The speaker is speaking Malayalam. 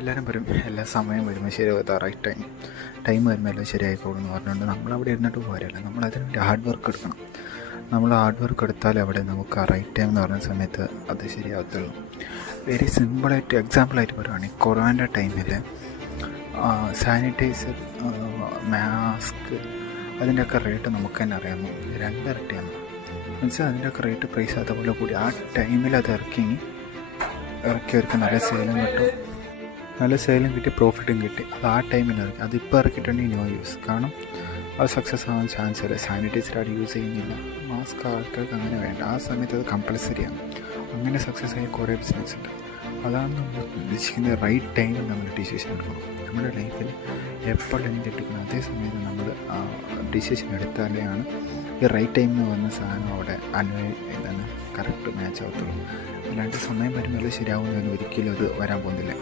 എല്ലാവരും പറയും എല്ലാ സമയം വരുമ്പോൾ ശരിയാകാത്ത ടൈം വരുമ്പോൾ എല്ലാം ശരിയായിക്കോളും എന്ന് പറഞ്ഞുകൊണ്ട് നമ്മളവിടെ ഇരുന്നിട്ട് പോരല്ല, നമ്മളതിന് വേണ്ടി ഹാർഡ് വർക്ക് എടുക്കണം. നമ്മൾ ഹാർഡ് വർക്ക് എടുത്താലേ അവിടെ നമുക്ക് ആ റൈറ്റ് ടൈം എന്ന് പറയുന്ന സമയത്ത് അത് ശരിയാകത്തുള്ളൂ. വെരി സിമ്പിളായിട്ട് എക്സാമ്പിളായിട്ട് പറയുകയാണെങ്കിൽ കൊറോണ ടൈമിൽ സാനിറ്റൈസർ, മാസ്ക് അതിൻ്റെയൊക്കെ റേറ്റ് നമുക്ക് തന്നെ അറിയാമോ, 2 ഇരട്ടിയാണ്. മീൻസ് അതിൻ്റെയൊക്കെ റേറ്റ് പ്രൈസ് അതുപോലെ കൂടി. ആ ടൈമിൽ അത് ഇറക്കിയവർക്ക് നല്ല സെയിലും കിട്ടി, പ്രോഫിറ്റും കിട്ടി. അത് ആ ടൈമിൽ ഇറക്കി. അതിപ്പോൾ ഇറക്കിയിട്ടുണ്ടെങ്കിൽ നോ യൂസ്. കാരണം അത് സക്സസ് ആവാൻ ചാൻസ് ഇല്ല. സാനിറ്റൈസർ അവിടെ യൂസ് ചെയ്യുന്നില്ല, മാസ്ക് ആൾക്കാർക്ക് അങ്ങനെ വേണ്ട. ആ സമയത്ത് അത് കമ്പൽസറിയാണ്. അങ്ങനെ സക്സസ് ആയ കുറേ ബിസിനസ് ഉണ്ട്. അതാണ് നമ്മൾ ഉദ്ദേശിക്കുന്നത്. റൈറ്റ് ടൈമിൽ നമ്മൾ ഡിസിഷൻ എടുക്കണം. നമ്മുടെ ലൈഫിൽ എപ്പോഴും എന്തെടുക്കണം അതേ സമയത്ത് നമ്മൾ ഡിസിഷൻ എടുത്താലേ ആണ് ഈ റൈറ്റ് ടൈം എന്ന് പറഞ്ഞ സാധനം അവിടെ കറക്റ്റ് മാച്ച് ആവത്തുള്ളൂ. അല്ലാണ്ട് സമയം വരുമ്പോൾ ശരിയാവുന്നതിന് ഒരിക്കലും അത് വരാൻ പോകുന്നില്ല.